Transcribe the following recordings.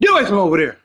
Get away from over there.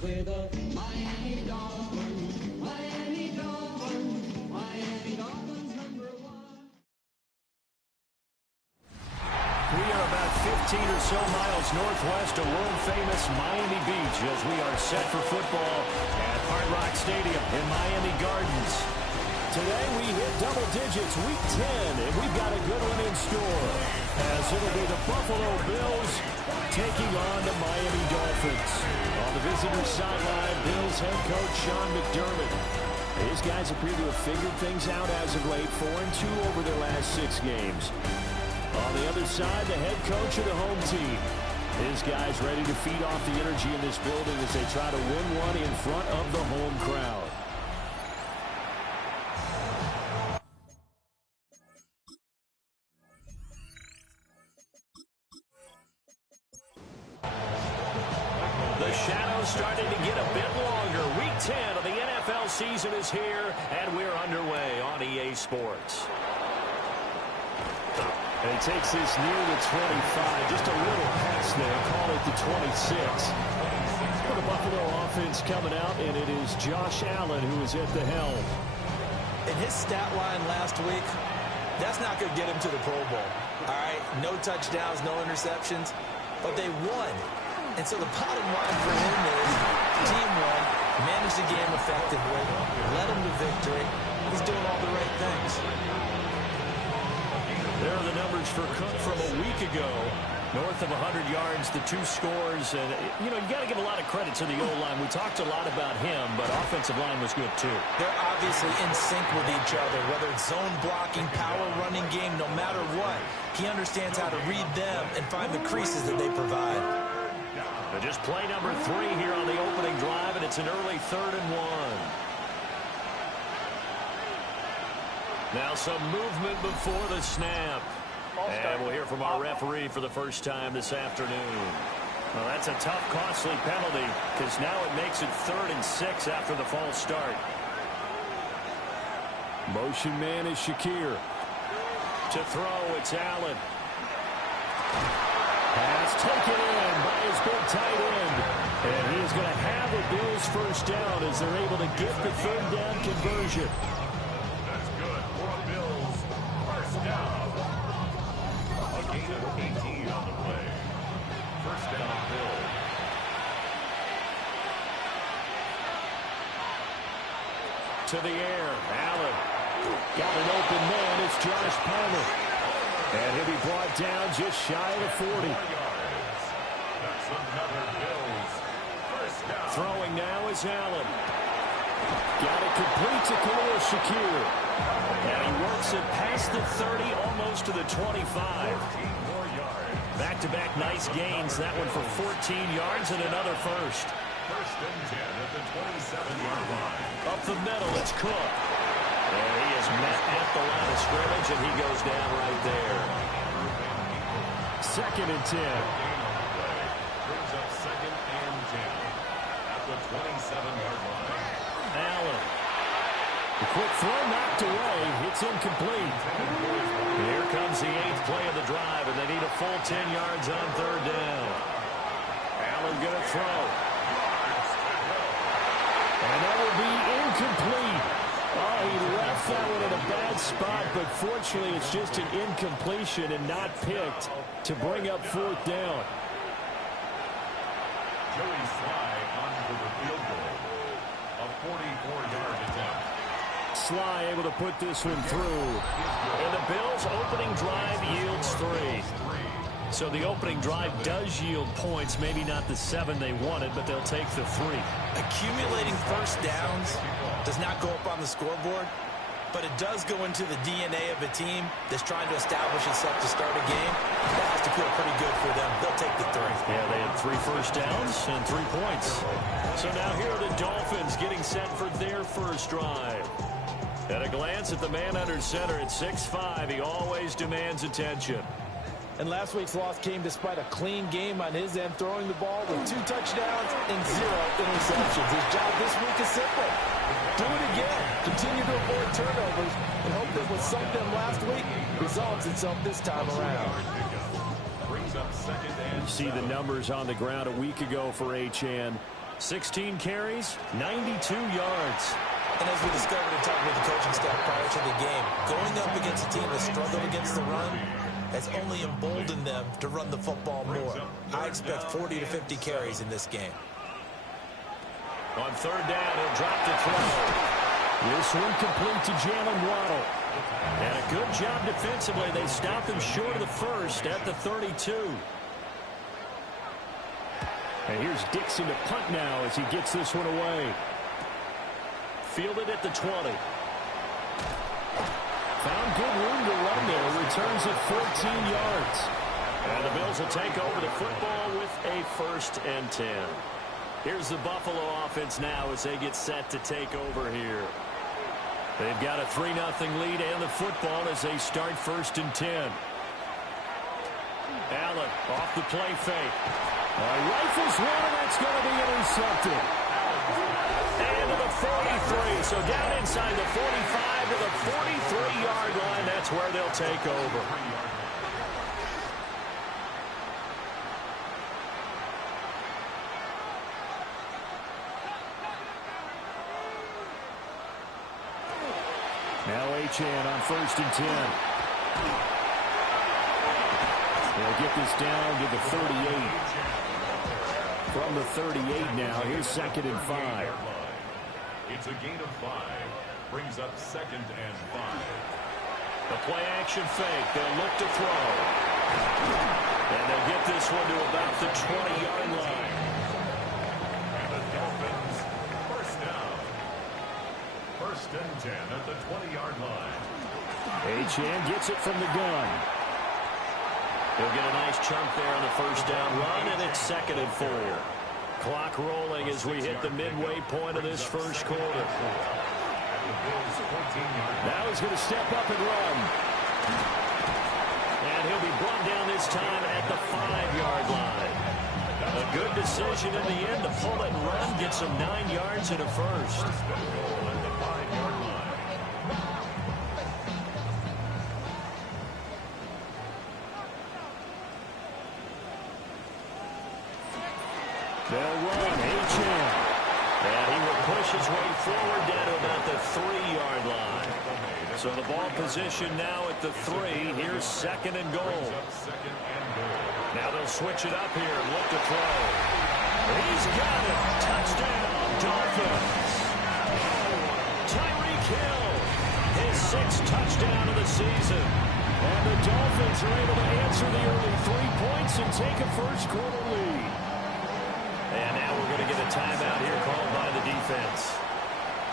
We are about 15 or so miles northwest of world-famous Miami Beach as we are set for football at Hard Rock Stadium in Miami Gardens. Today we hit double digits, week 10, and we've got a good one in store as it'll be the Buffalo Bills taking on the Miami Dolphins. On the visitors' sideline, Bills head coach Sean McDermott. These guys appear to have figured things out as of late, 4-2 over their last 6 games. On the other side, the head coach of the home team. His guys ready to feed off the energy in this building as they try to win one in front of the home crowd. The shadow's starting to get a bit longer. Week 10 of the NFL season is here, and we're underway on EA Sports. And he takes this near the 25, just a little pass there, call it the 26. For the Buffalo offense coming out, and it is Josh Allen who is at the helm. In his stat line last week, that's not going to get him to the Pro Bowl. All right, no touchdowns, no interceptions, but they won. And so the bottom line for him is team won, managed the game effectively, led him to victory. He's doing all the right things. There are the numbers for Cook from a week ago. North of 100 yards, the 2 scores. And, you got to give a lot of credit to the O-line. We talked a lot about him, but offensive line was good, too. They're obviously in sync with each other, whether it's zone blocking, power running game, no matter what. He understands how to read them and find the creases that they provide. And just play number 3 here on the opening drive, and it's an early 3rd and 1. Now some movement before the snap. And we'll hear from our referee for the first time this afternoon. Well, that's a tough, costly penalty because now it makes it 3rd and 6 after the false start. Motion man is Shakir. To throw, it's Allen. Pass taken in by his big tight end. And he is going to have the Bills first down as they're able to get the 3rd down conversion. That's good for Bills. First down. A gain of 18 on the play. First down, Bills. To the air, Allen. Got an open man, it's Josh Palmer. And he'll be brought down just shy of the 40. That's another Bills. First down. Throwing now is Allen. Got it complete to Khalil Shakir. And he works it past the 30, almost to the 25. 14 more yards. Back-to-back nice gains. That one for 14 yards and another first. First and 10 at the 27-yard line. Up the middle, it's Cook. And he is met at the line of scrimmage, and he goes down right there. 2nd and 10. Brings up 2nd and 10 at the 27-yard line. Allen. The quick throw knocked away. It's incomplete. Here comes the 8th play of the drive, and they need a full 10 yards on 3rd down. Allen going to throw. And that will be incomplete. Oh, he left that one in a bad spot, but fortunately it's just an incompletion and not picked to bring up 4th down. Joey Sly on for the field goal. A 44-yard attempt. Sly able to put this one through. And the Bills' opening drive yields 3. So the opening drive does yield points, maybe not the 7 they wanted, but they'll take the 3. Accumulating first downs does not go up on the scoreboard, but it does go into the DNA of a team that's trying to establish itself to start a game. That has to feel pretty good for them. They'll take the 3. Yeah, they had 3 first downs and 3 points. So now here are the Dolphins getting set for their first drive. At a glance at the man under center at 6'5", he always demands attention. And last week's loss came despite a clean game on his end, throwing the ball with 2 touchdowns and 0 interceptions. His job this week is simple. Do it again. Continue to avoid turnovers and hope that what sunk them last week resolves itself this time around. You see the numbers on the ground a week ago for Achane. 16 carries, 92 yards. And as we discovered in talking with the coaching staff prior to the game, going up against a team that struggled against the run has only emboldened them to run the football more. I expect 40 to 50 carries in this game. On 3rd down, he'll drop the throw. This one complete to Jalen Waddle. And a good job defensively. They stopped him short of the first at the 32. And here's Dixon to punt now as he gets this one away. Fielded at the 20. Found good room to run there. Returns at 14 yards. And the Bills will take over the football with a 1st and 10. Here's the Buffalo offense now as they get set to take over here. They've got a 3-0 lead and the football as they start 1st and 10. Allen off the play fake. Rifles one, and that's going to be intercepted. And to the 43. So down inside the 45 to the 43-yard line. That's where they'll take over. Now Achane on 1st and 10. They'll get this down to the 38. From the 38 now, here's 2nd and 5. It's a gain of 5. Brings up 2nd and 5. The play action fake. They'll look to throw. And they'll get this one to about the 20-yard line. And the Dolphins, 1st down. 1st and 10 at the 20-yard line. Achane gets it from the gun. He'll get a nice chunk there on the 1st down run, and it's 2nd and 4. Clock rolling as we hit the midway point of this 1st quarter. Now he's going to step up and run. And he'll be brought down this time at the 5-yard line. A good decision in the end to pull it and run, get some 9 yards and a 1st. They'll run, Achane. And he will push his way forward down to about the 3-yard line. So the ball position now at the 3. Here's 2nd and goal. Now they'll switch it up here and look to throw. He's got it. Touchdown, Dolphins. Tyreek Hill, his 6th touchdown of the season. And the Dolphins are able to answer the early 3 points and take a 1st quarter lead. And now we're going to get a timeout here called by the defense.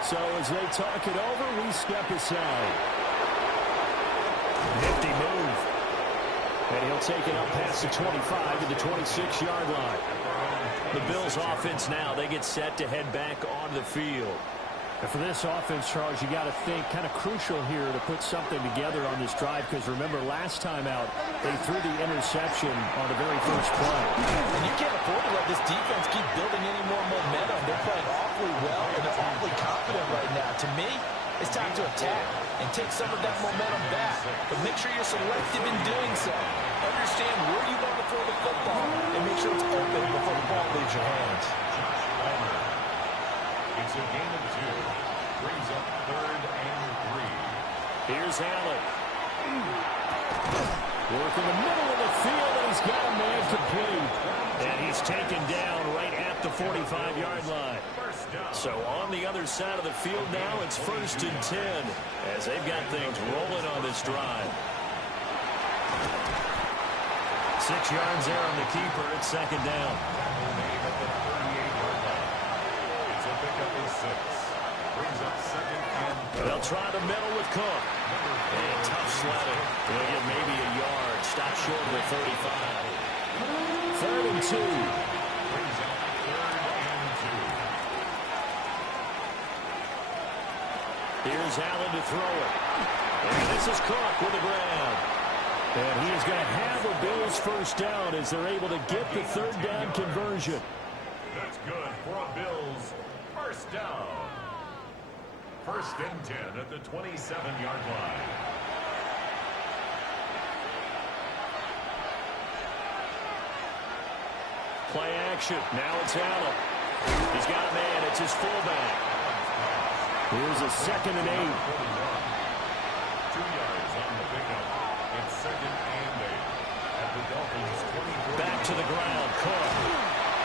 So as they talk it over, we step aside. Nifty move. And he'll take it up past the 25 to the 26-yard line. The Bills offense now, they get set to head back onto the field. And for this offense, Charles, you got to think kind of crucial here to put something together on this drive, because remember last time out they threw the interception on the very first play. And you can't afford to let this defense keep building any more momentum. They're playing awfully well and they're awfully confident right now. To me, It's time to attack and take some of that momentum back. But make sure you're selective in doing so. Understand where you want to throw the football and make sure it's open before the ball leaves your hands. It's a gain of 2. Brings up 3rd and 3. Here's Allen. Work in the middle of the field, and he's got a man complete. And he's taken down right at the 45-yard line. So on the other side of the field now, it's 1st and 10 as they've got things rolling on this drive. 6 yards there on the keeper. It's 2nd down. It's a pickup of 6. Brings up 2nd and 3. They'll try the middle with Cook. And tough sledding. They'll get maybe a yard. Stop short of the 35. 3rd and 2. Brings up 3rd and 2. Here's Allen to throw it. And this is Cook with the grab. And he is going to have a Bills first down as they're able to get the 3rd down conversion. That's good for a Bills first down. 1st and 10 at the 27-yard line. Play action. Now it's Allen. He's got a man. It's his fullback. Here's a 2nd and 8. 2 yards on the pickup. It's 2nd and 8 at the Dolphins' 23. Back to the ground. Cook.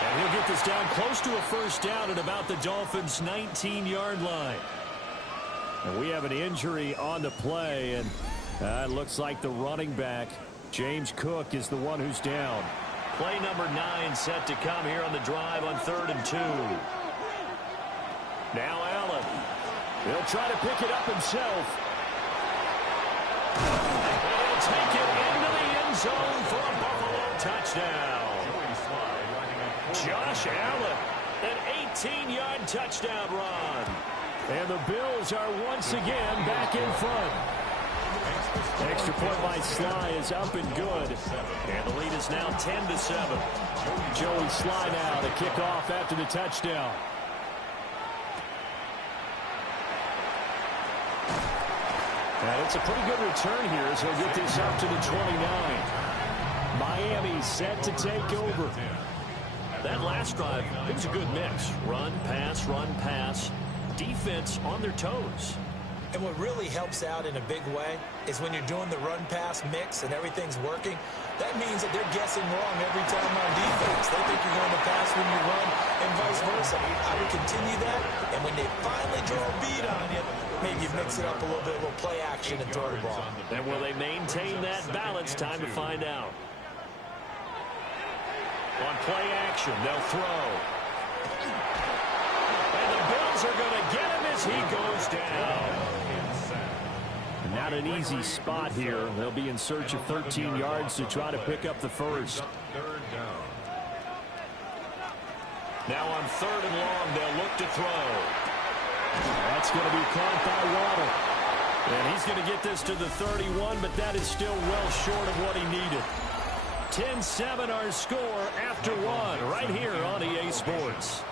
And he'll get this down close to a first down at about the Dolphins' 19-yard line. And we have an injury on the play, and it looks like the running back, James Cook, is the one who's down. Play number 9 set to come here on the drive on 3rd and 2. Now Allen. He'll try to pick it up himself. And he'll take it into the end zone for a Buffalo touchdown. Josh Allen, an 18-yard touchdown run. And the Bills are once again back in front. Extra point by Sly is up and good. And the lead is now 10-7. Joey Sly now to kick off after the touchdown. And it's a pretty good return here as he'll get this up to the 29. Miami set to take over. That last drive, it was a good mix. Run, pass. Defense on their toes. And what really helps out in a big way is when you're doing the run-pass mix and everything's working, that means that they're guessing wrong every time on defense. They think you're going to pass when you run and vice versa. I would continue that, and when they finally draw a beat on you, maybe you mix it up a little bit, a little play action and throw the ball. And will they maintain that balance? Time to find out. On play action, they'll throw. And the Bills are going to get him as he goes down. Not an easy spot here. They'll be in search of 13 yards to try to pick up the first. Now on 3rd and long, they'll look to throw. That's going to be caught by Waddle. And he's going to get this to the 31, but that is still well short of what he needed. 10-7 our score after 1 right here on EA Sports.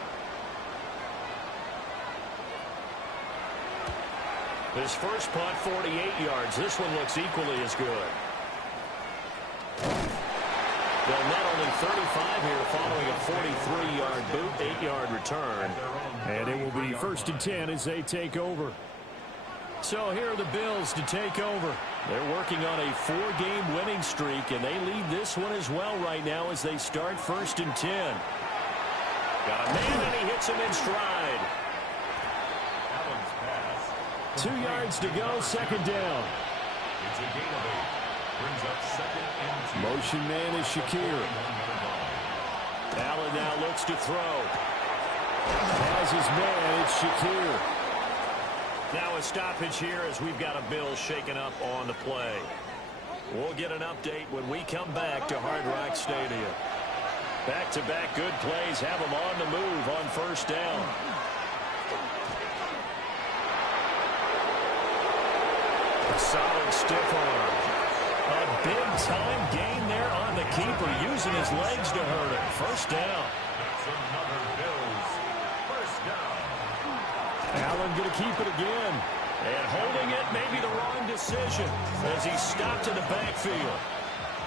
This first punt, 48 yards. This one looks equally as good. They'll net only 35 here following a 43-yard boot, 8-yard return. And it will be 1st and 10 as they take over. So here are the Bills to take over. They're working on a 4-game winning streak, and they lead this one as well right now as they start 1st and 10. Got a man, and he hits him in stride. 2 yards to go, 2nd down. It's a gain of 8. Brings up 2nd and 2. Motion man is Shakir. Allen now looks to throw. Has his man, it's Shakir. Now a stoppage here as we've got a Bill shaken up on the play. We'll get an update when we come back to Hard Rock Stadium. Back-to-back good plays have them on the move on 1st down. A solid stiff arm. A big-time gain there on the keeper, using his legs to hurt him. 1st down. That's another Bills 1st down. Allen going to keep it again. motion as he stopped in the backfield.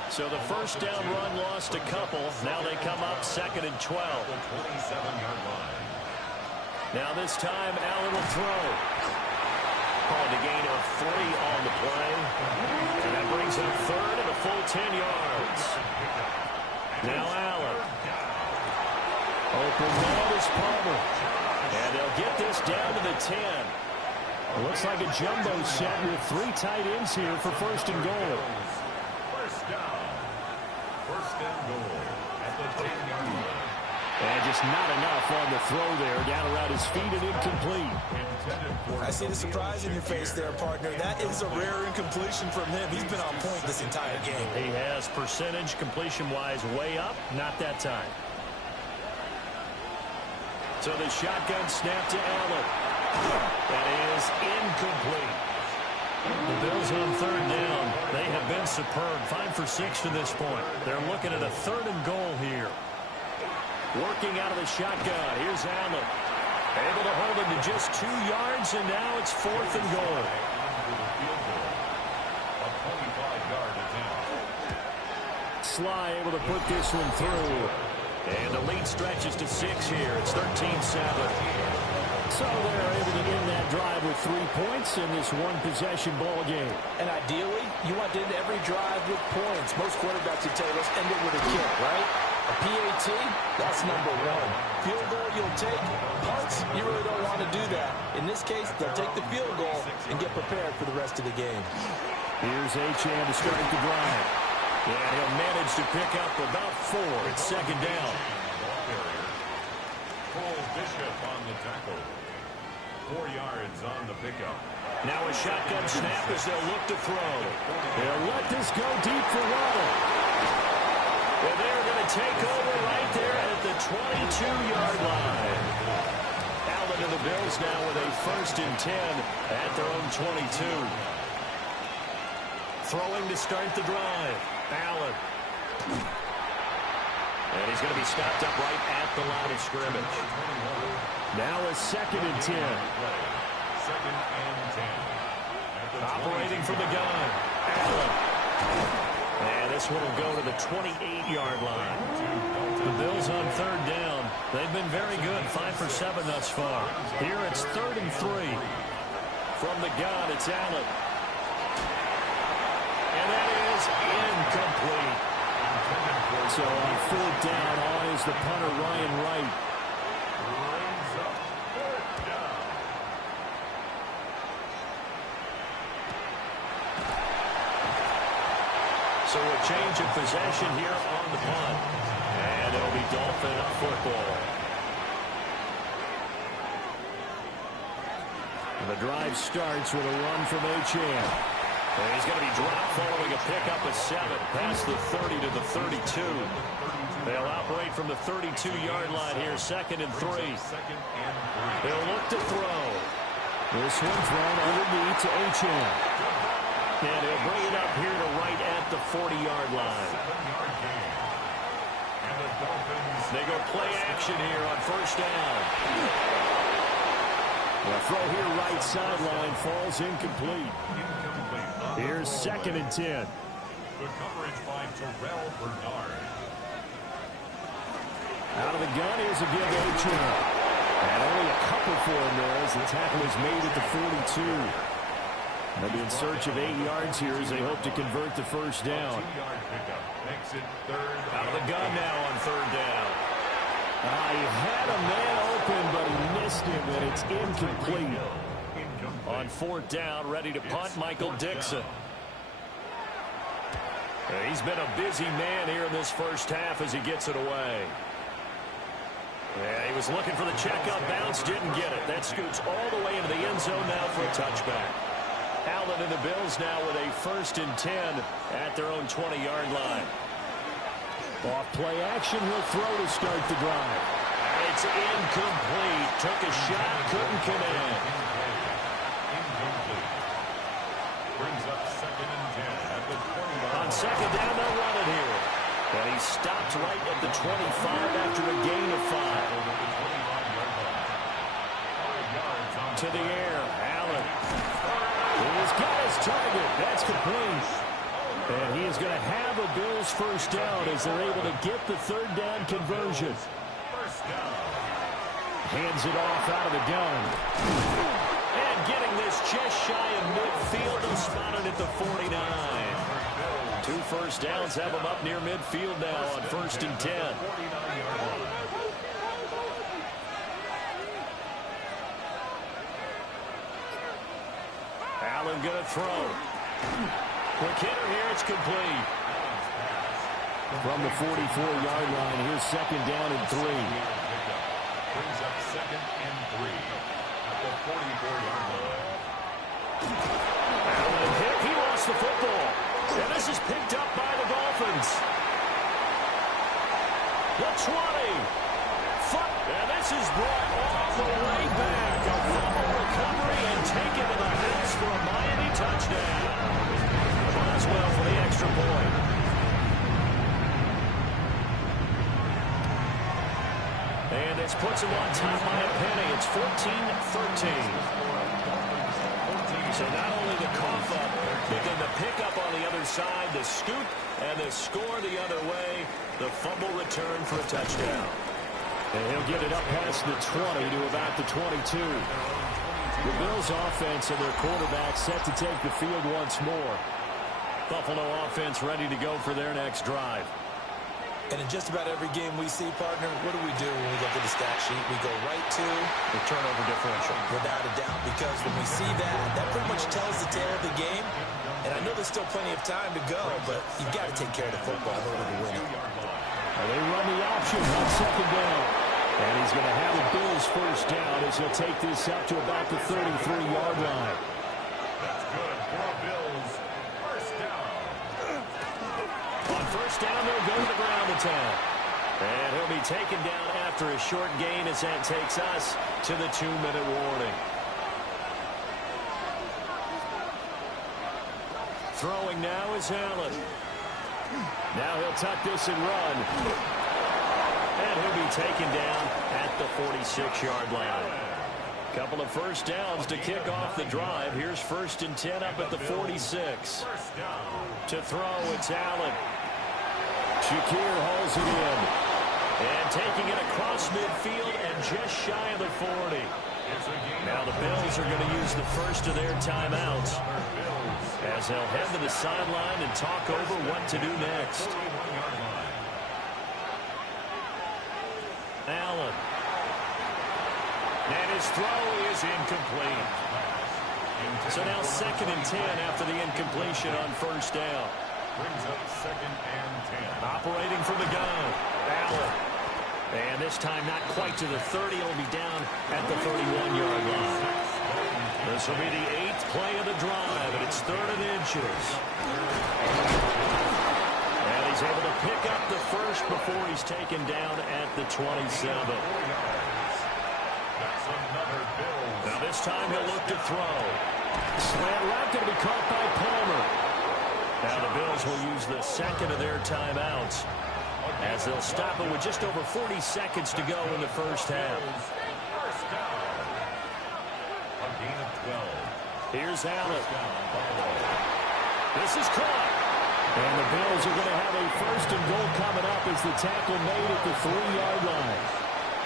So the first down run lost a couple. Now they come up 2nd and 12. Now this time, Allen will throw. Called a gain of 3 on the play. And that brings up 3rd and a full 10 yards. Now Allen. Open man is Palmer. And they'll get this down to the 10. It looks like a jumbo set with 3 tight ends here for 1st and goal. First down. 1st and goal at the 10-yard line. And just not enough on the throw there. Down around his feet and incomplete. I see the surprise in your face there, partner. That is a rare incompletion from him. He's been on point this entire game. He has percentage completion-wise way up. Not that time. So the shotgun snap to Allen. That is incomplete. The Bills on 3rd down. They have been superb. 5 for 6 to this point. They're looking at a 3rd and goal here. Working out of the shotgun. Here's Allen. Able to hold him to just 2 yards, and now it's 4th and goal. Sly able to put this one through. And the lead stretches to 6 here. It's 13-7. So they're able to end that drive with 3 points in this one-possession ball game. And ideally, you want to end every drive with points. Most quarterbacks would tell us end it with a kick, right? A PAT, that's number 1. Field goal you'll take. Punts, you really don't want to do that. In this case, they'll take the field goal and get prepared for the rest of the game. Here's Achane to start the drive. And he'll manage to pick up about 4. It's 2nd down. Cole Bishop on the tackle. 4 yards on the pickup. Now a shotgun snap as they'll look to throw. They'll let this go deep for Waddle. And they're going to take over right there at the 22-yard line. Allen and the Bills now with a 1st and 10 at their own 22. Throwing to start the drive. Allen. And he's going to be stopped up right at the line of scrimmage. Now a 2nd and 10. 2nd and 10. Operating from the gun. Allen. And this one will go to the 28-yard line. The Bills on 3rd down. They've been very good. 5 for 7 thus far. Here it's 3rd and 3. From the gun, it's Allen. And that is incomplete. So on 4th down, on is the punter, Ryan Wright. So a change of possession here on the punt. And it'll be Dolphin football. The drive starts with a run from Achane. And he's going to be dropped following a pickup of 7 past the 30 to the 32. They'll operate from the 32-yard line here, 2nd and 3. They'll look to throw. This one thrown underneath to Achane. And he'll bring it up here to right at the 40-yard line. They go play action here on 1st down. The throw here right sideline falls incomplete. Here's 2nd and 10. The coverage by Terrell Bernard. Out of the gun, here's a give to Achane. And only a couple for him there as the tackle is made at the 42. They'll be in search of 8 yards here as they hope to convert the 1st down. 2-yard pickup makes it 3rd. Out of the gun now on 3rd down. He had a man open, but he missed him, and it's incomplete. On 4th down, ready to punt, Michael Dixon. He's been a busy man here in this first half as he gets it away. Yeah, he was looking for the checkup bounce, didn't get it. That scoots all the way into the end zone now for a touchback. Allen and the Bills now with a 1st and 10 at their own 20-yard line. Off play action, he'll throw to start the drive. It's incomplete. Took a shot, couldn't connect. Incomplete. Brings up 2nd and 10 at the 20-yard line. On 2nd down, they'll run it here. And he stopped right at the 25 after a gain of 5. To the air, Allen. He's got his target. That's complete. And he is going to have a Bills first down as they're able to get the third down conversion. Hands it off out of the gun. And getting this just shy of midfield. They'll spot it at the 49. 2 first downs have them up near midfield now on 1st and 10. Allen going to throw. Quick hitter here. It's complete. From the 44-yard line, here's 2nd down and 3. Brings up 2nd and 3 at the 44-yard line. Allen hit. He lost the football. And this is picked up by the Dolphins. The 20. And this is brought all the way back. A fumble recovery and taken to the house for a Miami touchdown. Boswell for the extra point. And this puts him on top by a penny. It's 14-13. So not only the cough up, but then the pickup on the other side, the scoop, and the score the other way. The fumble return for a touchdown. And he'll get it up past the 20 to about the 22. The Bills offense and their quarterback set to take the field once more. Buffalo offense ready to go for their next drive. And in just about every game we see, partner, what do we do when we look at the stat sheet? We go right to the turnover differential. Without a doubt, because when we see that, that pretty much tells the tale of the game. And I know there's still plenty of time to go, but you've got to take care of the football in order to win it. They run the option on 2nd down. And he's going to have the Bills first down as he'll take this up to about the 33-yard line. That's good for Bills. First down. On first down, they'll go to the ground attack. And he'll be taken down after a short gain as that takes us to the 2-minute warning. Throwing now is Allen. Now he'll tuck this and run. And he'll be taken down at the 46-yard line. Couple of first downs to kick off the drive. Here's 1st and 10 up at the 46. To throw, it's Allen. Shakir hauls it in. And taking it across midfield and just shy of the 40. Now the Bills are going to use the first of their timeouts as they'll head to the sideline and talk over what to do next. Allen. And his throw is incomplete. So now 2nd and 10 after the incompletion on first down. Brings up 2nd and 10. Operating from the gun. Allen. And this time not quite to the 30. It'll be down at the 31-yard line. This will be the 8th play of the drive, and it's 3rd and inches. And he's able to pick up the first before he's taken down at the 27. That's another Bills. Now this time he'll look to throw. Slant route going to be caught by Palmer. Now the Bills will use the 2nd of their timeouts as they'll stop it with just over 40 seconds to go in the first half. First down. A gain of 12. Here's Allen. This is caught. And the Bills are going to have a 1st and goal coming up as the tackle made at the 3-yard line.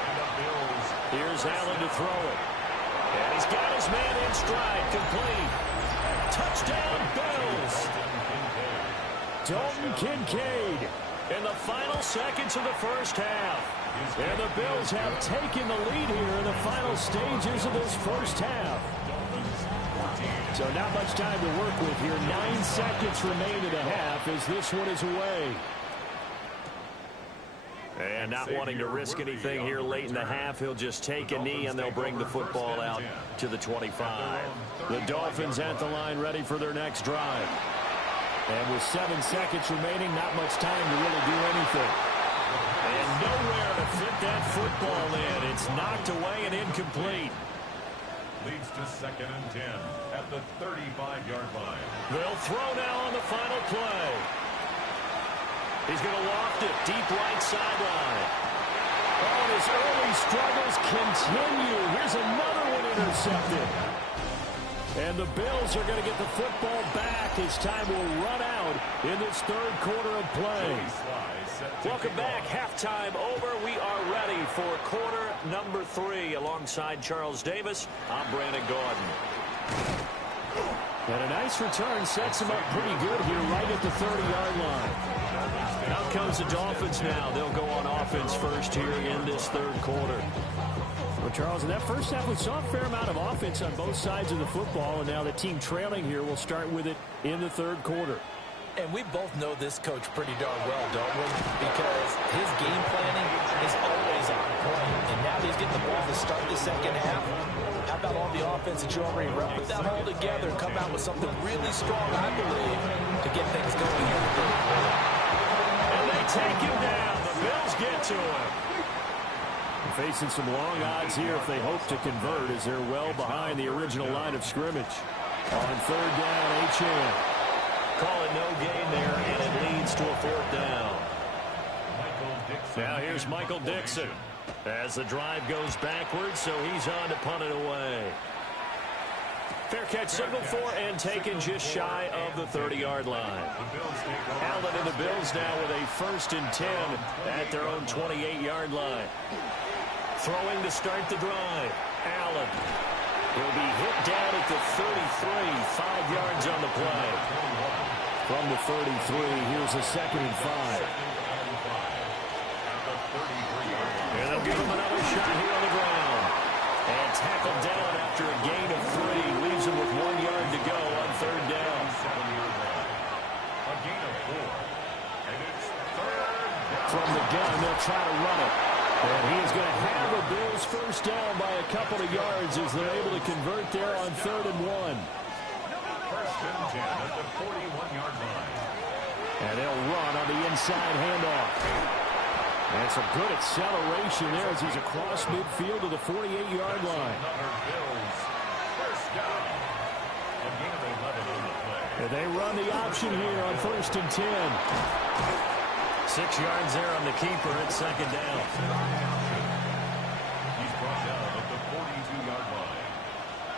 And the Bills. Here's Allen to throw it. And he's got his man in stride. Complete. Touchdown, Bills. Dalton Kincaid in the final seconds of the first half. And the Bills have taken the lead here in the final stages of this first half. So not much time to work with here. 9 seconds remain in the half as this one is away. And not wanting to risk anything here late in the half, he'll just take a knee and they'll bring the football out to the 25. The Dolphins at the line ready for their next drive. And with 7 seconds remaining, not much time to really do anything. And nowhere to fit that football in. It's knocked away and incomplete. Leads to 2nd and 10 at the 35-yard line. They'll throw now on the final play. He's going to loft it deep right sideline. Oh, and his early struggles continue. Here's another one intercepted. And the Bills are going to get the football back as time will run out in this third quarter of play. Welcome back. Halftime over. We are ready for quarter number 3. Alongside Charles Davis, I'm Brandon Gaudin. And a nice return sets him up pretty good here right at the 30-yard line. Out comes the Dolphins now. They'll go on offense first here in this third quarter. Well, Charles, in that first half, we saw a fair amount of offense on both sides of the football, and now the team trailing here will start with it in the third quarter. And we both know this coach pretty darn well, don't we? Because his game planning is always on point. And now he's getting the ball to start the second half. How about all the offense that you already run? Put that all together and come out with something really strong, I believe, to get things going here in the third quarter. And they take him down. The Bills get to him. Facing some long odds here if they hope to convert as they're well behind the original line of scrimmage. On third down, Achane. Call it no gain there, and it leads to a fourth down. Now here's Michael Dixon as the drive goes backwards, so he's on to punt it away. Fair catch signaled for and taken just shy of the 30-yard line. Allen and the Bills now with a 1st and 10 at their own 28-yard line. Throwing to start the drive. Allen. He'll be hit down at the 33, 5 yards on the play. From the 33, here's a 2nd and 5. And they'll give him another shot here on the ground. And tackled down after a gain of 3. Leaves him with 1 yard to go on third down. A gain of 4. And it's third down. From the gun, they'll try to run it. And he is going to have the Bills first down by a couple of yards as they're able to convert there on 3rd and 1. First and 10 at the 41-yard line. And they'll run on the inside handoff. And some good acceleration there as he's across midfield to the 48-yard line. Bills. First down. A gain of 11 on the play. And they run the option here on 1st and 10. 6 yards there on the keeper at 2nd down. He's brought down at the 42-yard line.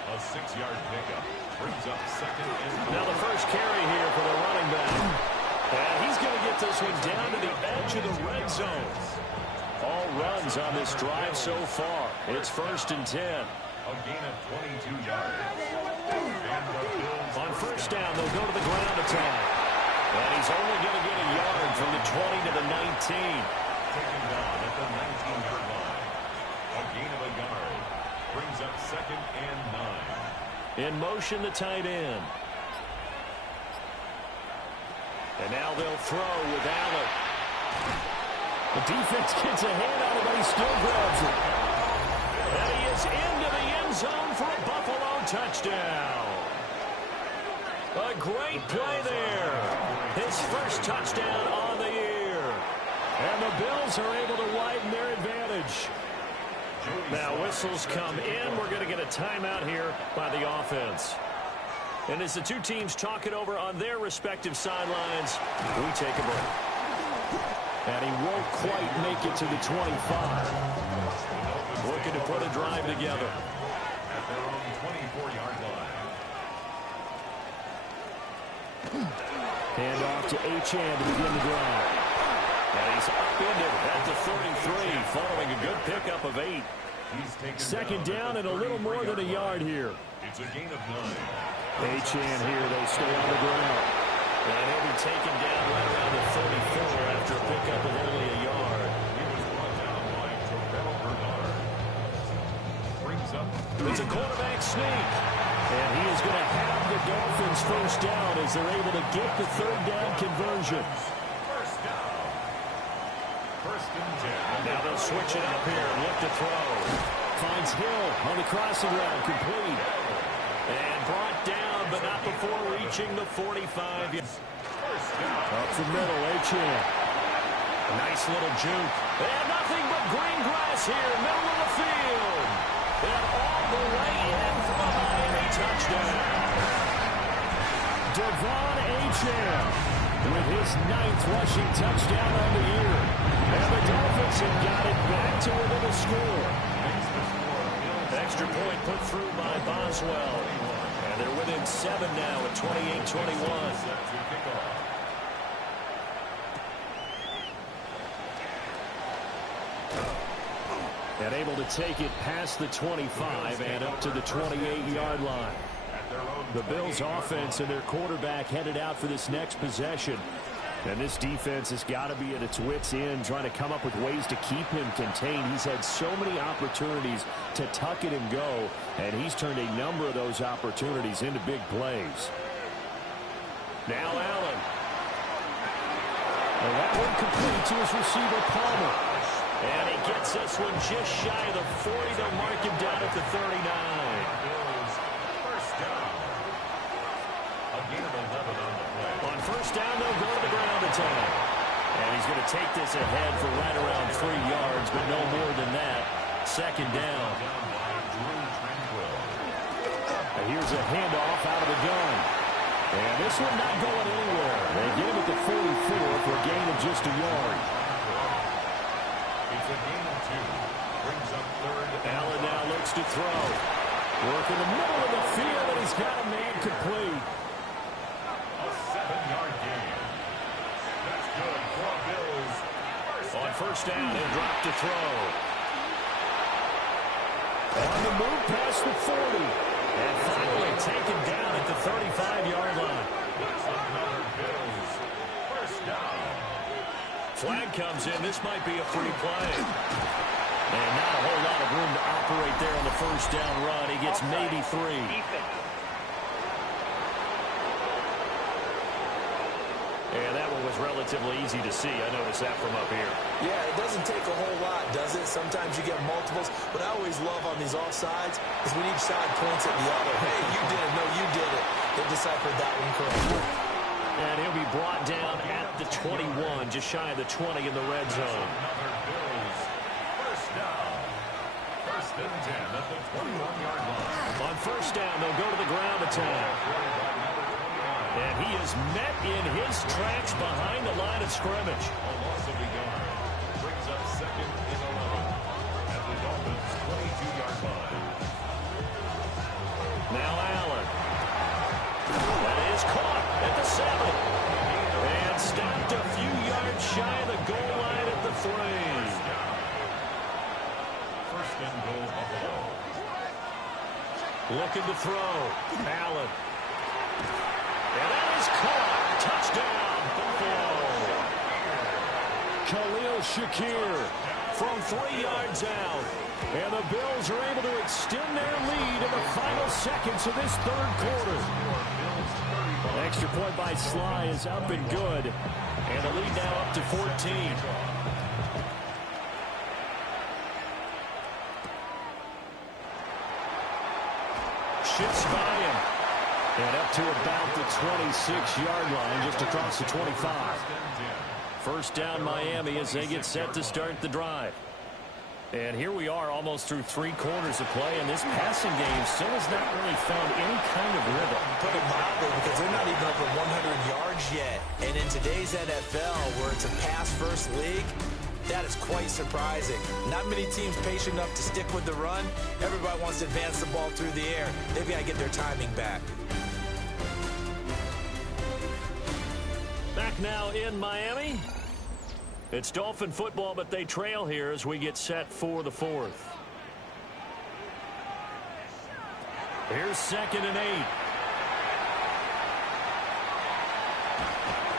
A 6-yard pickup brings up 2nd and 9. Now the first carry here for the running back. And he's going to get this one down to the edge of the red zone. All runs on this drive so far. It's 1st and 10. A gain of 22 yards. And the Bills on first down, they'll go to the ground attack. And he's only going to get a yard from the 20 to the 19. Taken down at the 19-yard line. A gain of a yard. Brings up 2nd and 9. In motion, the tight end. And now they'll throw with Allen. The defense gets a hand on it, but he still grabs it. And he is into the end zone for a Buffalo touchdown. A great play there. His first touchdown on the year. And the Bills are able to widen their advantage. Now whistles come in. We're going to get a timeout here by the offense. And as the two teams talk it over on their respective sidelines, we take a break. And he won't quite make it to the 25. Looking to put a drive together. At their own 24-yard line. Hand off to Achane to begin the drive. And he's upended at the 33, following a good pickup of 8. Second down and a little more than a yard here. It's a gain of 9. Achane here, they stay on the ground. And he'll be taken down right around the 34 after a pickup of only a yard. He was brought down by Terrell Bernard. Brings up. It's a quarterback sneak. And he is going to have the Dolphins first down as they're able to get the third down conversion. First down. 1st and 10. Now they'll switch it up here and look to throw. Finds Hill on the crossing route, complete. And brought down, but not before reaching the 45. Up the middle, Achane. A nice little juke. And nothing but green grass here, middle of the field. And all the way in for a Miami touchdown. Devon Achane with his 9th rushing touchdown on the year. And the Dolphins have got it back to within a score. Extra point put through by Boswell. And And they're within 7 now at 28-21. And able to take it past the 25 and up to the 28-yard line. The Bills' offense and their quarterback headed out for this next possession. And this defense has got to be at its wits' end, trying to come up with ways to keep him contained. He's had so many opportunities to tuck it and go, and he's turned a number of those opportunities into big plays. Now Allen. And that one complete to his receiver, Palmer. And he gets this one just shy of the 40. They'll mark him down at the 39. First down. A gain of 11 on the play. On first down, they'll go to the ground attack. And he's going to take this ahead for right around 3 yards, but no more than that. Second down. And here's a handoff out of the gun. And this one not going anywhere. They get him at the 44 for a gain of just a yard. It's a gain of 2. Brings up third. Allen now looks to throw. Work in the middle of the field, and he's got a man complete. A 7-yard gain. That's good for Bills. On first down, they'll drop to throw. On the move past the 40. And finally taken down at the 35-yard line. That's another Bills. First down. Flag comes in. This might be a free play. And not a whole lot of room to operate there on the first down run. He gets maybe 3. And that one was relatively easy to see. I noticed that from up here. Yeah, it doesn't take a whole lot, does it? Sometimes you get multiples. What I always love on these offsides is when each side points at the other. Hey, you did it. No, you did it. They deciphered that one correctly. And he'll be brought down at the 21, just shy of the 20 in the red zone. Another Bills. First down. First and 10 at the 21-yard line. On first down, they'll go to the ground attack. And he is met in his tracks behind the line of scrimmage. A loss of a yard. Brings up second and 11 at the Dolphins' 22-yard line. Now Allen. That is caught at the 7. And stopped a few yards shy of the goal line at the 3. First and goal, Buffalo. Looking to throw. Allen. And that is caught. Touchdown, Buffalo. Khalil Shakir from 3 yards out. And the Bills are able to extend their lead in the final seconds of this third quarter. Extra point by Sly is up and good. And the lead now up to 14. Shifts by him. And up to about the 26-yard line, just across the 25. First down Miami as they get set to start the drive. And here we are almost through 3 quarters of play, and this passing game still has not really found any kind of rhythm. Put it mildly, because they're not even over 100 yards yet. And in today's NFL, where it's a pass-first league, that is quite surprising. Not many teams patient enough to stick with the run. Everybody wants to advance the ball through the air. They've got to get their timing back. Back now in Miami. It's Dolphin football, but they trail here as we get set for the 4th. Here's 2nd and 8.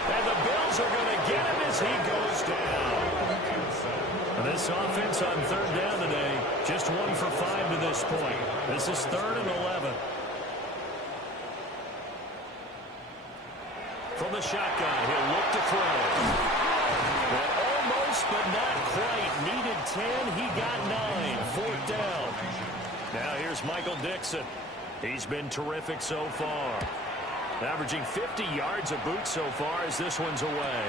And the Bills are going to get him as he goes down. And this offense on 3rd down today, just 1 for 5 to this point. This is 3rd and 11. From the shotgun, he'll look to throw. Well, almost, but not quite. Needed 10, he got 9. 4th down. Now here's Michael Dixon. He's been terrific so far. Averaging 50 yards a boot so far as this one's away.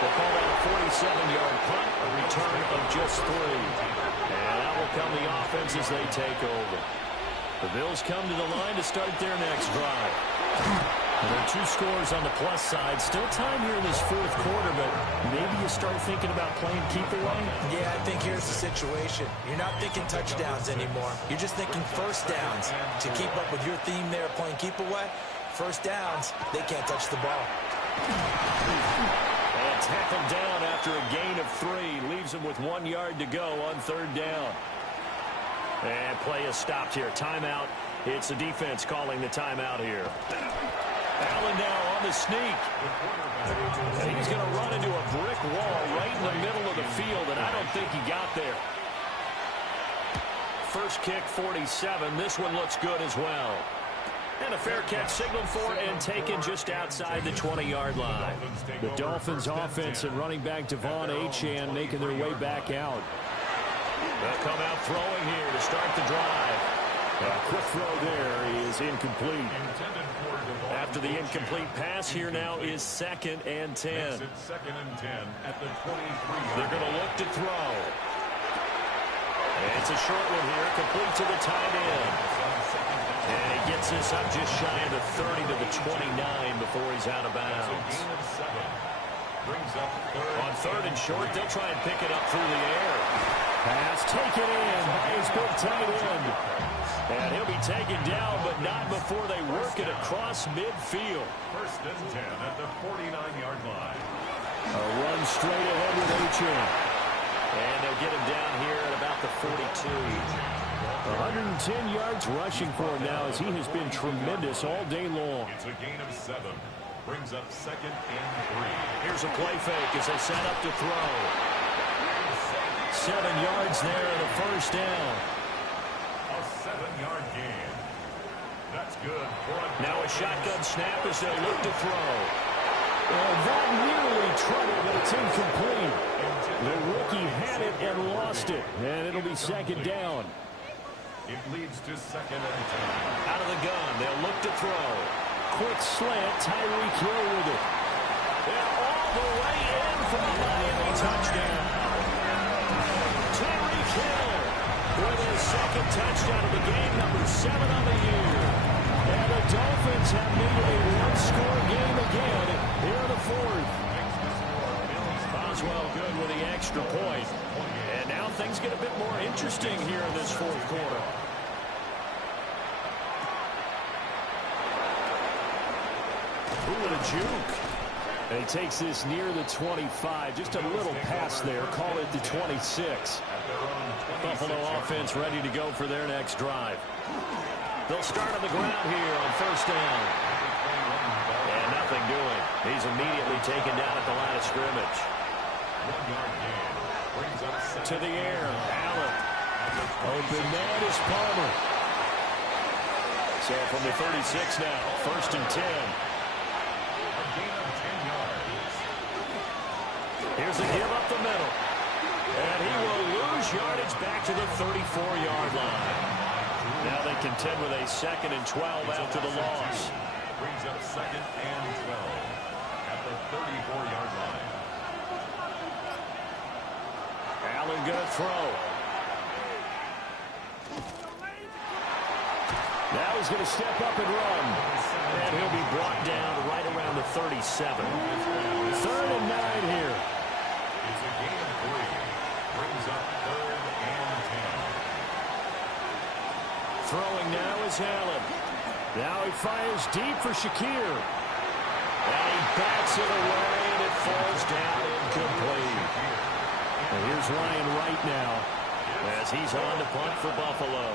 We'll call that a 47-yard punt, a return of just 3. And that will come the offense as they take over. The Bills come to the line to start their next drive. Well, there are 2 scores on the plus side. Still time here in this fourth quarter, but maybe you start thinking about playing keep away? Yeah, I think here's the situation. You're not thinking touchdowns anymore. You're just thinking first downs. To keep up with your theme there, playing keep away, first downs, they can't touch the ball. And tackled down after a gain of 3. Leaves him with 1 yard to go on third down. And play is stopped here. Timeout. It's the defense calling the timeout here. Allen now on the sneak. And he's going to run into a brick wall right in the middle of the field, and I don't think he got there. First kick, 47. This one looks good as well. And a fair catch signaled for and taken just outside the 20-yard line. The Dolphins offense and running back Devon Achane making their way back out. They'll come out throwing here to start the drive. A quick throw there is incomplete. After the incomplete pass, here now is 2nd and 10. Second and 10 at the 23. They're going to look to throw. And it's a short one here, complete to the tight end. And he gets this up just shy of the 30 to the 29 before he's out of bounds. On third and short, they'll try and pick it up through the air. Pass taken in by his big tight end. And he'll be taken down, but not before they work it across midfield. First and 10 at the 49-yard line. A run straight ahead with Achane. And they'll get him down here at about the 42. 110 yards rushing for him now as he has been tremendous all day long. It's a gain of 7. Brings up 2nd and 3. Here's a play fake as they set up to throw. 7 yards there and a first down. A 7-yard gain. That's good. Now a shotgun snap as they look to throw. Well, that nearly trouble, but it's incomplete. The rookie had it and lost it, and it'll be 2nd down. It leads to 2nd and 10. Out of the gun, they'll look to throw. Quick slant, Tyreek Hill with it. They're all the way in for a Miami touchdown. Tyreek Hill with his 2nd touchdown of the game, number 7 on the year. And the Dolphins have made it a one-score game again here in the fourth. Boswell good with the extra point. And now things get a bit more interesting here in this fourth quarter. Ooh, and a juke. And he takes this near the 25. Just a little pass there. Call it the 26. Buffalo offense ready to go for their next drive. They'll start on the ground here on first down. And nothing doing. He's immediately taken down at the line of scrimmage. 1-yard gain. Brings up 2nd. To the air. Allen. Open man is Palmer. So from the 36 now. First and 10. Here's a give up the middle. And he will lose yardage back to the 34-yard line. Now they contend with a 2nd and 12 after the loss. Brings up 2nd and 12 at the 34-yard line. Allen going to throw. Now he's going to step up and run. And he'll be brought down right around the 37. 3rd and 9 here. It's a gain of 3. Brings up 3rd and 10. Throwing now is Allen. Now he fires deep for Shakir. And he bats it away, and it falls down incomplete. And here's Ryan Wright now as he's on to punt for Buffalo.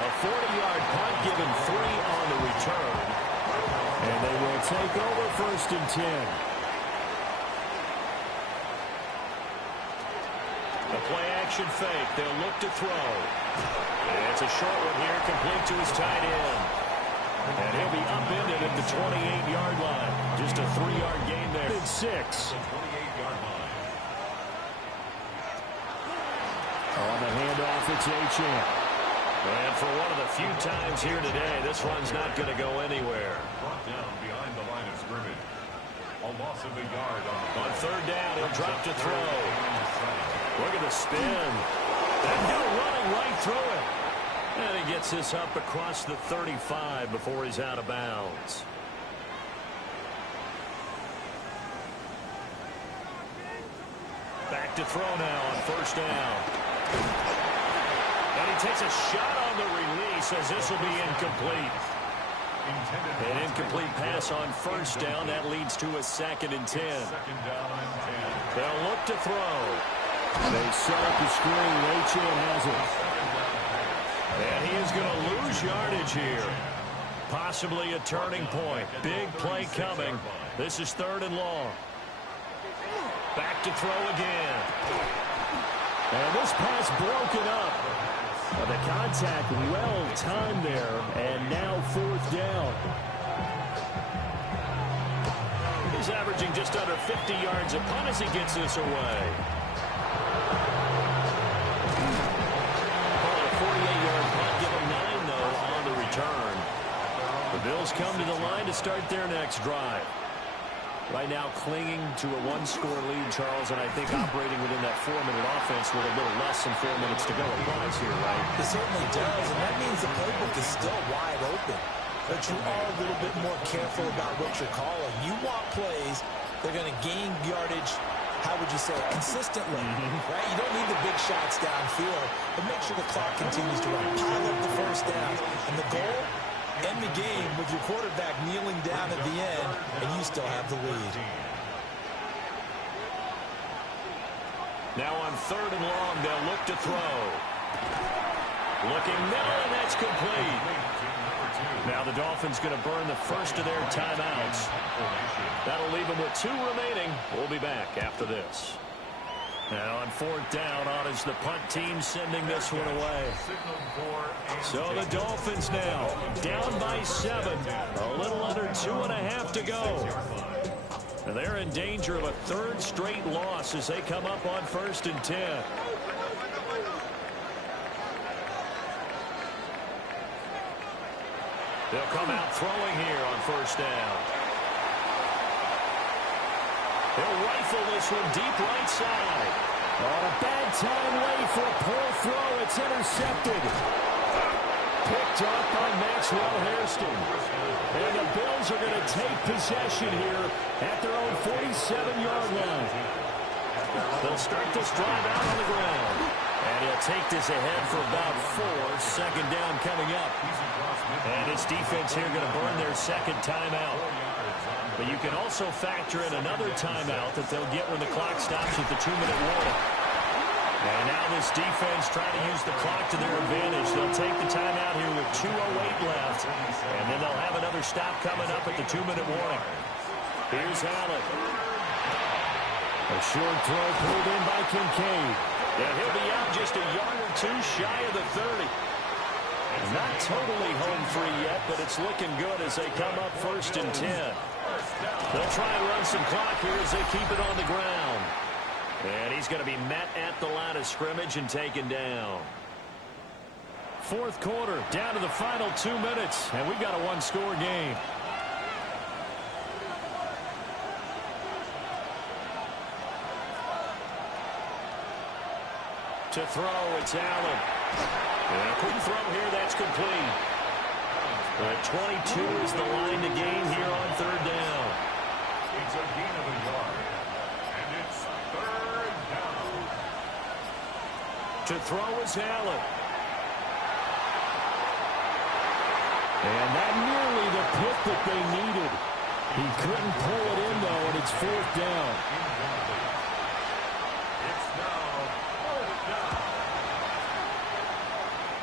A 40-yard punt given 3 on the return. And they will take over first and 10. The play-action fake. They'll look to throw. And it's a short one here, complete to his tight end. And he'll be upended at the 28-yard line. Just a 3-yard gain there. 6. The 28-yard line. On the handoff, it's Achane. And for one of the few times here today, this run's not going to go anywhere. Brought down behind the line of scrimmage. A loss of a yard On third down, he'll drop to throw. Look at the spin. And go running right through it. And he gets this up across the 35 before he's out of bounds. Back to throw now on first down. And he takes a shot on the release as this will be incomplete. An incomplete pass on first down. That leads to a 2nd and 10. They'll look to throw. They set up the screen. Achane has it. And he is going to lose yardage here. Possibly a turning point. Big play coming. This is 3rd and long. Back to throw again. And this pass broken up. The contact well timed there. And now 4th down. He's averaging just under 50 yards a punt as he gets this away. The Bills come to the line to start their next drive. Right now clinging to a 1-score lead, Charles, and I think operating within that 4-minute offense with a little less than 4 minutes to go applies here, right? It certainly does, and that means the playbook is still wide open. But you are a little bit more careful about what you're calling. You want plays, they're going to gain yardage, how would you say it, consistently, right? You don't need the big shots downfield, but make sure the clock continues to run. Pile up the first down, and the goal, end the game with your quarterback kneeling down at the end, and you still have the lead. Now on 3rd and long, they'll look to throw. Looking middle, and that's complete. Now the Dolphins going to burn the first of their timeouts. That'll leave them with 2 remaining. We'll be back after this. Now on 4th down, on is the punt team sending this one away. So the Dolphins now down by 7. A little under 2.5 to go. And they're in danger of a 3rd straight loss as they come up on 1st and 10. They'll come out throwing here on first down. They'll rifle this one deep right side. On a bad time late for a poor throw. It's intercepted. Picked up by Maxwell Hairston. And the Bills are going to take possession here at their own 47-yard line. They'll start this drive out on the ground. And he'll take this ahead for about 4. 2nd down coming up. And his defense here going to burn their 2nd timeout. But you can also factor in another timeout that they'll get when the clock stops at the 2-minute warning. And now this defense trying to use the clock to their advantage. They'll take the timeout here with 2:08 left. And then they'll have another stop coming up at the 2-minute warning. Here's Allen. A short throw pulled in by Kincaid. And he'll be out just a yard or 2 shy of the 30. Not totally home free yet, but it's looking good as they come up 1st and 10. They'll try and run some clock here as they keep it on the ground. And he's going to be met at the line of scrimmage and taken down. 4th quarter, down to the final 2 minutes, and we've got a 1-score game. To throw, it's Allen. And a quick throw here, that's complete. 22 is the line to gain here on 3rd down. It's a gain of a yard. And it's 3rd down. To throw is Allen. And not nearly the pick that they needed. He couldn't pull it in, though, and it's 4th down. It's now 4th down.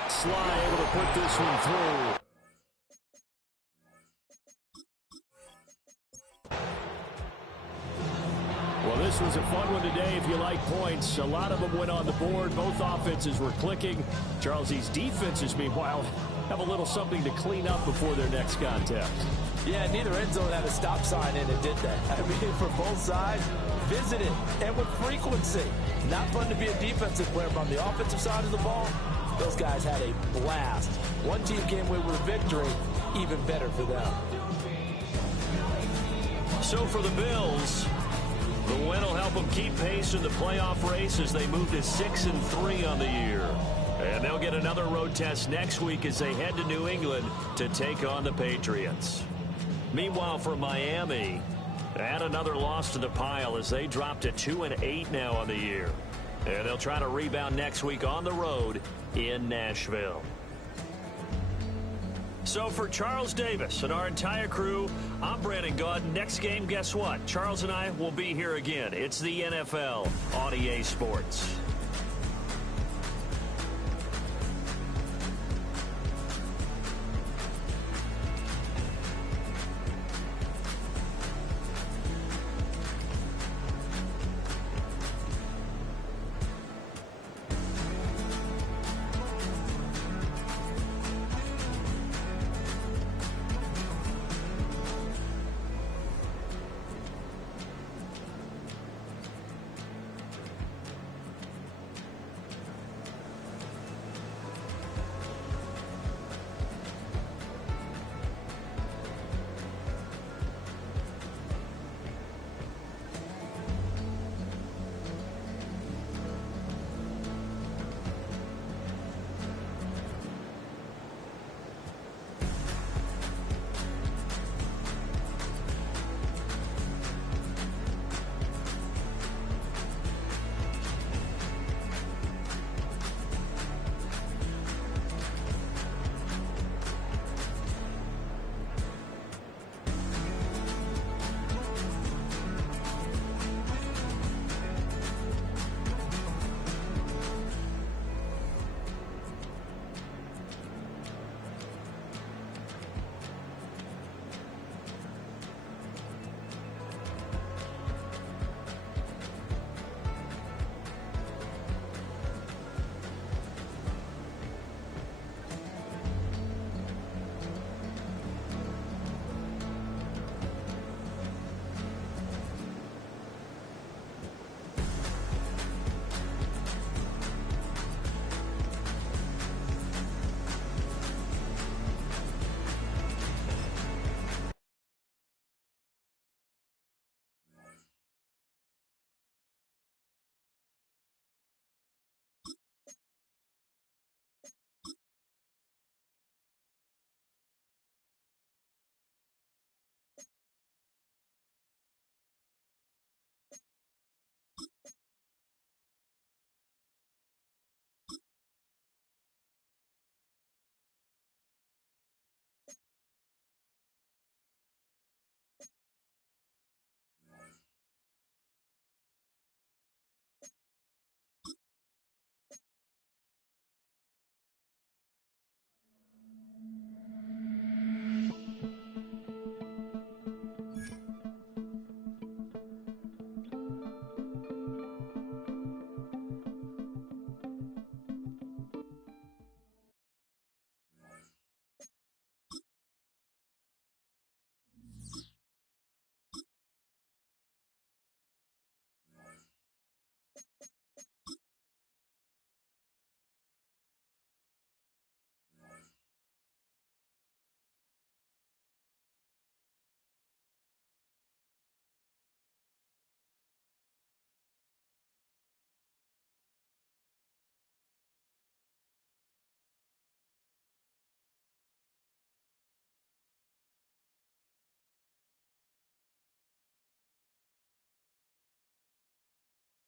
Sly able to put this one through. Well, this was a fun one today if you like points. A lot of them went on the board. Both offenses were clicking. Charles, these defenses, meanwhile, have a little something to clean up before their next contest. Yeah, neither end zone had a stop sign in it, did they? I mean, for both sides, visited and with frequency. Not fun to be a defensive player, but on the offensive side of the ball, those guys had a blast. One team came away with a victory, even better for them. So for the Bills, The win will help them keep pace in the playoff race as they move to 6-3 on the year. And they'll get another road test next week as they head to New England to take on the Patriots. Meanwhile, for Miami, add another loss to the pile as they drop to 2-8 now on the year. And they'll try to rebound next week on the road in Nashville. So for Charles Davis and our entire crew, I'm Brandon Gaudin. Next game, guess what? Charles and I will be here again. It's the NFL on EA Sports.